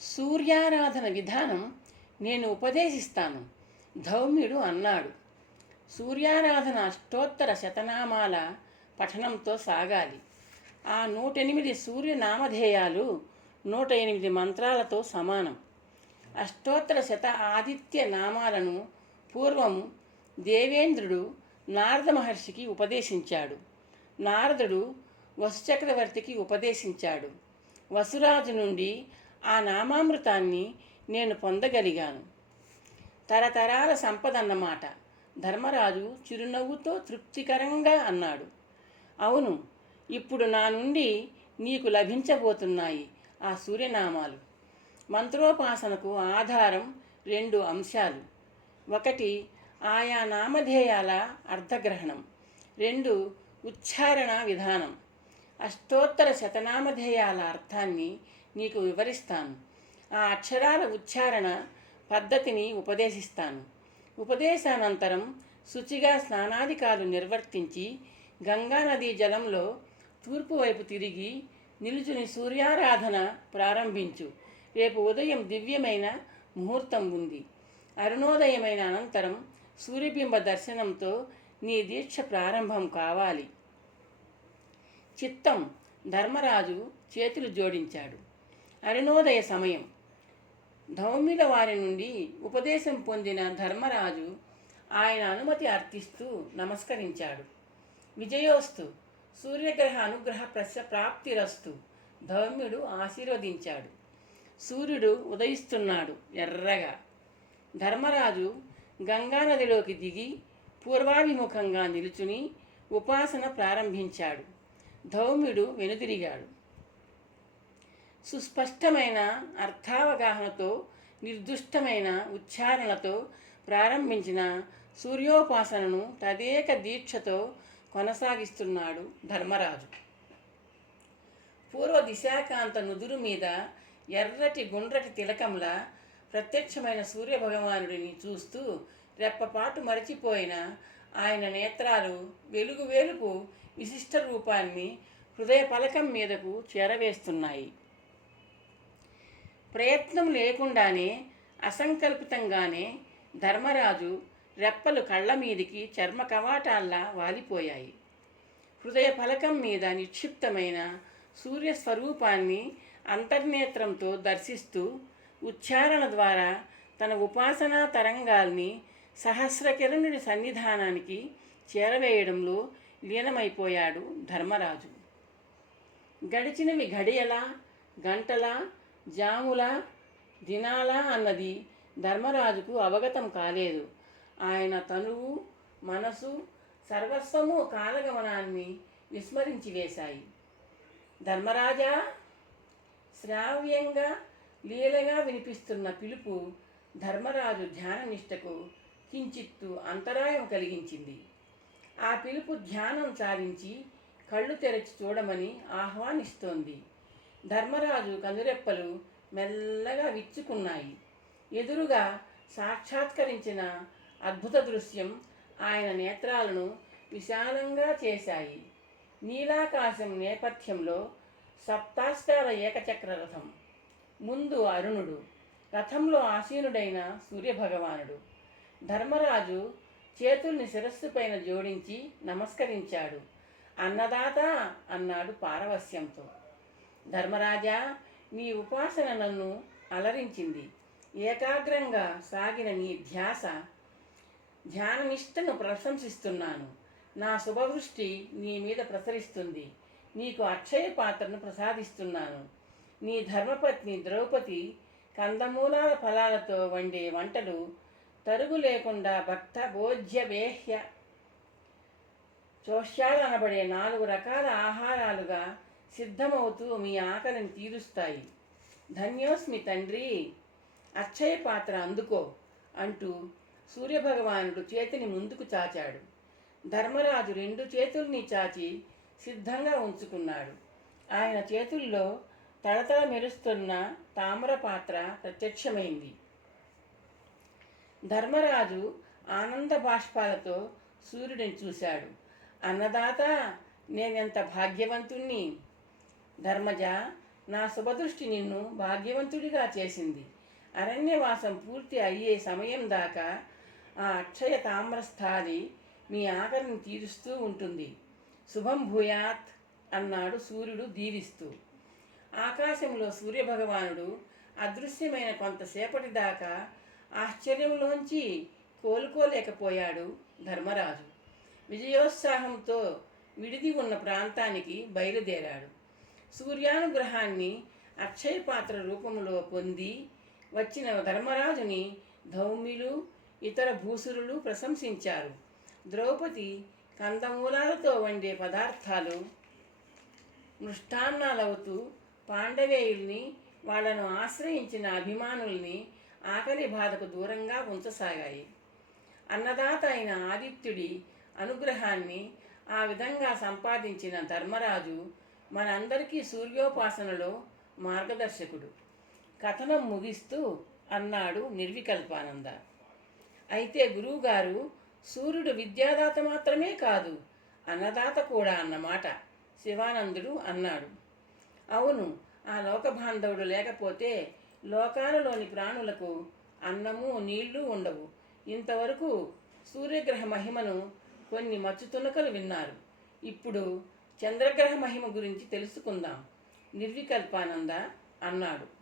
సూర్యారాధన విధానం నేను ఉపదేశిస్తాను. ధౌమ్యుడు అన్నాడు. సూర్యారాధన అష్టోత్తర శతనామాల పఠనంతో సాగాలి. ఆ నూటెనిమిది సూర్య నామధేయాలు నూట ఎనిమిది మంత్రాలతో సమానం. అష్టోత్తర శత ఆదిత్య నామాలను పూర్వం దేవేంద్రుడు నారద మహర్షికి ఉపదేశించాడు. నారదుడు వసుచక్రవర్తికి ఉపదేశించాడు. వసురాజు నుండి ఆ నామామృతాన్ని నేను పొందగలిగాను. తరతరాల సంపద అన్నమాట ధర్మరాజు చిరునవ్వుతో తృప్తికరంగా అన్నాడు. అవును ఇప్పుడు నా నుండి నీకు లభించబోతున్నాయి ఆ సూర్యనామాలు. మంత్రోపాసనకు ఆధారం రెండు అంశాలు. ఒకటి ఆయా నామధేయాల అర్థగ్రహణం రెండు ఉచ్చారణ విధానం. అష్టోత్తర శతనామధేయాల అర్థాన్ని నీకు వివరిస్తాను. ఆ అక్షరాల ఉచ్చారణ పద్ధతిని ఉపదేశిస్తాను. ఉపదేశానంతరం శుచిగా స్నానాధికాలు నిర్వర్తించి గంగానదీ జలంలో తూర్పు వైపు తిరిగి నిలుచుని సూర్యారాధన ప్రారంభించు. రేపు ఉదయం దివ్యమైన ముహూర్తం ఉంది. అరుణోదయమైన అనంతరం సూర్యబింబ దర్శనంతో నీ దీక్ష ప్రారంభం కావాలి. చిత్తం ధర్మరాజు చేతులు జోడించాడు. అరుణోదయ సమయం. ధౌమ్యుల వారి నుండి ఉపదేశం పొందిన ధర్మరాజు ఆయన అనుమతి అర్థిస్తూ నమస్కరించాడు. విజయోస్తు సూర్యగ్రహ అనుగ్రహ ప్రశ ప్రాప్తిరస్తు ధౌమ్యుడు ఆశీర్వదించాడు. సూర్యుడు ఉదయిస్తున్నాడు ఎర్రగా. ధర్మరాజు గంగానదిలోకి దిగి పూర్వాభిముఖంగా నిలుచుని ఉపాసన ప్రారంభించాడు. ధౌమ్యుడు వెనుదిరిగాడు. సుస్పష్టమైన అర్థావగాహనతో నిర్దుష్టమైన ఉచ్చారణతో ప్రారంభించిన సూర్యోపాసనను తదేక దీక్షతో కొనసాగిస్తున్నాడు ధర్మరాజు. పూర్వ దిశాకాంత నుదురు మీద ఎర్రటి గుండ్రటి తిలకంలా ప్రత్యక్షమైన సూర్యభగవానుడిని చూస్తూ రెప్పపాటు మరచిపోయిన ఆయన నేత్రాలు వెలుగు వేలుపు విశిష్ట రూపాన్ని హృదయ పలకం మీదకు చేరవేస్తున్నాయి. ప్రయత్నం లేకుండానే అసంకల్పితంగానే ధర్మరాజు రెప్పలు కళ్ళ మీదికి చర్మ కవాటాల్లా వాలిపోయాయి. హృదయ ఫలకం మీద నిక్షిప్తమైన సూర్య స్వరూపాన్ని అంతర్నేత్రంతో దర్శిస్తూ ఉచ్చారణ ద్వారా తన ఉపాసనా తరంగాల్ని సహస్రకిరణుడి సన్నిధానానికి చేరవేయడంలో లీనమైపోయాడు ధర్మరాజు. గడిచినవి గడియలా గంటలా జాముల దినాలా అన్నది ధర్మరాజుకు అవగతం కాలేదు. ఆయన తనువు మనసు సర్వస్వము కాలగమనాన్ని విస్మరించి వేశాయి. ధర్మరాజా శ్రావ్యంగా లీలగా వినిపిస్తున్న పిలుపు ధర్మరాజు ధ్యాననిష్టకు కించిత్తు అంతరాయం కలిగించింది. ఆ పిలుపు ధ్యానం సాధించి కళ్ళు తెరచి చూడమని ఆహ్వానిస్తోంది. ధర్మరాజు కనురెప్పలు మెల్లగా విచ్చుకున్నాయి. ఎదురుగా సాక్షాత్కరించిన అద్భుత దృశ్యం ఆయన నేత్రాలను విశాలంగా చేశాయి. నీలాకాశం నేపథ్యంలో సప్తాష్టాల ఏకచక్ర రథం. ముందు అరుణుడు రథంలో ఆసీనుడైన సూర్యభగవానుడు. ధర్మరాజు చేతుల్ని శిరస్సు పైన జోడించి నమస్కరించాడు. అన్నదాత అన్నాడు పారవస్యంతో ధర్మరాజా నీ ఉపాసన నన్ను అలరించింది. ఏకాగ్రంగా సాగిన నీ ధ్యాస ధ్యాననిష్టను ప్రశంసిస్తున్నాను. నా శుభవృష్టి నీ మీద ప్రసరిస్తుంది. నీకు అక్షయ పాత్రను ప్రసాదిస్తున్నాను. నీ ధర్మపత్ని ద్రౌపది కందమూలాల ఫలాలతో వండే వంటలు తరుగు లేకుండా భక్త భోజ్య వేహ్య. చోష్యాలు అనబడే నాలుగు రకాల ఆహారాలుగా సిద్ధమవుతూ మీ ఆకలిని తీరుస్తాయి. ధన్యోస్మి తండ్రి అక్షయ పాత్ర అందుకో అంటూ సూర్యభగవానుడు చేతిని ముందుకు చాచాడు. ధర్మరాజు రెండు చేతుల్ని చాచి సిద్ధంగా ఉంచుకున్నాడు. ఆయన చేతుల్లో తడతడ మెరుస్తున్న తామర పాత్ర ప్రత్యక్షమైంది. ధర్మరాజు ఆనంద బాష్పాలతో సూర్యుడిని చూశాడు. అన్నదాత నేనెంత భాగ్యవంతుణ్ణి? ధర్మజ నా శుభదృష్టి నిన్ను భాగ్యవంతుడిగా చేసింది. అరణ్యవాసం పూర్తి అయ్యే సమయం దాకా ఆ అక్షయ తామ్రస్థాది మీ ఆకలిని తీరుస్తూ ఉంటుంది. శుభం భూయాత్ అన్నాడు సూర్యుడు దీవిస్తూ. ఆకాశంలో సూర్యభగవానుడు అదృశ్యమైన కొంతసేపటి దాకా ఆశ్చర్యంలోంచి కోలుకోలేకపోయాడు ధర్మరాజు. విజయోత్సాహంతో విడిది ఉన్న ప్రాంతానికి బయలుదేరాడు. సూర్యానుగ్రహాన్ని అక్షయ పాత్ర రూపంలో పొంది వచ్చిన ధర్మరాజుని ధౌమ్యులు ఇతర భూసురులు ప్రశంసించారు. ద్రౌపది కందమూలాలతో వండే పదార్థాలు మృష్టాన్నాలవుతూ పాండవేయుల్ని వాళ్ళను ఆశ్రయించిన అభిమానుల్ని ఆకలి బాధకు దూరంగా ఉంచసాగాయి. అన్నదాత అయిన ఆదిత్యుడి అనుగ్రహాన్ని ఆ విధంగా సంపాదించిన ధర్మరాజు మనందరికీ సూర్యోపాసనలో మార్గదర్శకుడు. కథనం ముగిస్తూ అన్నాడు నిర్వికల్పానంద. అయితే గురువుగారు సూర్యుడు విద్యాదాత మాత్రమే కాదు అన్నదాత కూడా అన్నమాట శివానందుడు అన్నాడు. అవును ఆ లోకబాంధవుడు లేకపోతే లోకాలలోని ప్రాణులకు అన్నము నీళ్ళు ఉండవు. ఇంతవరకు సూర్యగ్రహ మహిమను కొన్ని మచ్చుతునకలు విన్నారు. ఇప్పుడు చంద్రగ్రహ మహిమ గురించి తెలుసుకుందాం. నిర్వికల్పానంద అన్నాడు.